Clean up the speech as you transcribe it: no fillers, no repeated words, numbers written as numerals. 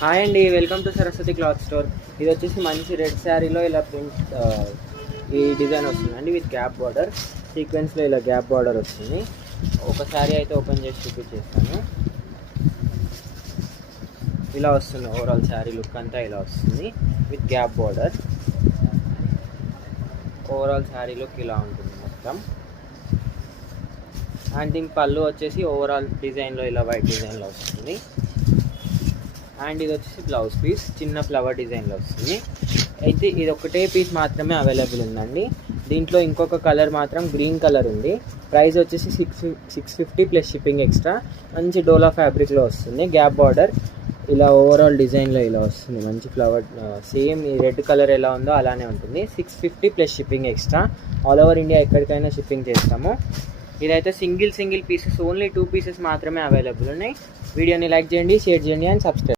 Hi అండి, welcome to Saraswati cloth store. ఇది వచ్చేసి మంచి రెడ్ శారీలో ఇలా ప్రింట్ ఈ డిజైన్ వస్తుందండి విత్ గ్యాప్ బార్డర్. సీక్వెన్స్లో ఇలా గ్యాప్ బార్డర్ వస్తుంది. ఒక శారీ అయితే ఓపెన్ చేసి చూపించేస్తాను. ఇలా వస్తుంది ఓవరాల్ శారీ లుక్ అంతా ఇలా వస్తుంది with gap border. Overall sari look ఇలా ఉంటుంది మొత్తం. అండ్ దీని పళ్ళు వచ్చేసి ఓవరాల్ డిజైన్లో ఇలా వైట్ డిజైన్లో వస్తుంది. అండ్ ఇది వచ్చేసి బ్లౌజ్ పీస్ చిన్న ఫ్లవర్ డిజైన్లో వస్తుంది. అయితే ఇది ఒకటే పీస్ మాత్రమే అవైలబుల్ ఉందండి. దీంట్లో ఇంకొక కలర్ మాత్రం గ్రీన్ కలర్ ఉంది. ప్రైస్ వచ్చేసి 650 ప్లస్ షిప్పింగ్ ఎక్స్ట్రా. మంచి డోలా ఫ్యాబ్రిక్లో వస్తుంది. గ్యాప్ బార్డర్ ఇలా ఓవరాల్ డిజైన్లో ఇలా వస్తుంది. మంచి ఫ్లవర్ సేమ్ ఈ రెడ్ కలర్ ఎలా ఉందో అలానే ఉంటుంది. 650 plus shipping extra. All over India ఎక్కడికైనా షిప్పింగ్ చేస్తాము. ఇదైతే సింగిల్ పీసెస్, ఓన్లీ 2 పీసెస్ మాత్రమే అవైలబుల్ ఉన్నాయి. వీడియోని లైక్ చేయండి, షేర్ చేయండి అండ్ సబ్స్క్రైబ్.